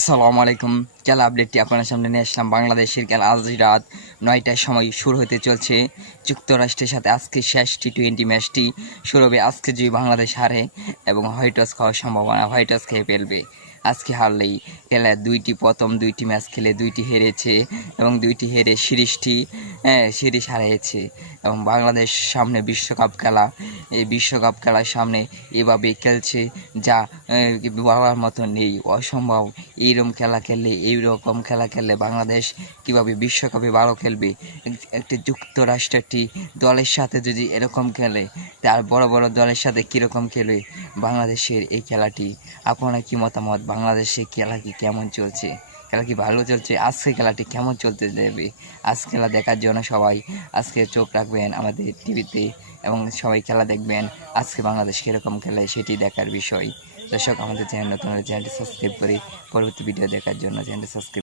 আসসালামু আলাইকুম। খেলা আপডেটটি আপনার সামনে নিয়ে আসলাম। বাংলাদেশের খেলা আজ রাত ৯টার সময় শুরু হতে চলছে। যুক্তরাষ্ট্রের সাথে আজকে শেষ টি-20 ম্যাচটি শুরু হবে। আজকে যদি বাংলাদেশ হারে এবং হোয়াইট টস খাওয়ার সম্ভাবনা, হোয়াইট টস খেয়ে ফেলবে। আজকে হারলেই খেলা প্রথম দুইটি ম্যাচ খেলে দুইটি হেরেছে এবং দুইটি হেরে সিরিজ হারিয়েছে এবং বাংলাদেশ সামনে বিশ্বকাপ খেলা, এই বিশ্বকাপ খেলার সামনে এভাবে খেলছে যা বলার মতো নেই, অসম্ভব। এইরকম খেলা খেললে বাংলাদেশ কিভাবে বিশ্বকাপে ভালো খেলবে? একটি যুক্তরাষ্ট্রটি দলের সাথে যদি এরকম খেলে, তার বড় বড় দলের সাথে কীরকম খেলবে বাংলাদেশের এই খেলাটি? আপনার কি মতামত? বাংলাদেশের খেলা কি কেমন চলছে? খেলা কি ভালো চলছে? আজকে খেলাটি কেমন চলতে দেবে? আজ খেলা দেখার জন্য সবাই আজকে চোখ রাখবেন আমাদের টিভিতে এবং সবাই খেলা দেখবেন। আজকে বাংলাদেশ কীরকম খেলে সেটি দেখার বিষয়। দর্শক, আমাদের চ্যানেল নতুন হলে চ্যানেলটি সাবস্ক্রাইব করি। পরবর্তী ভিডিও দেখার জন্য চ্যানেলটি সাবস্ক্রাইব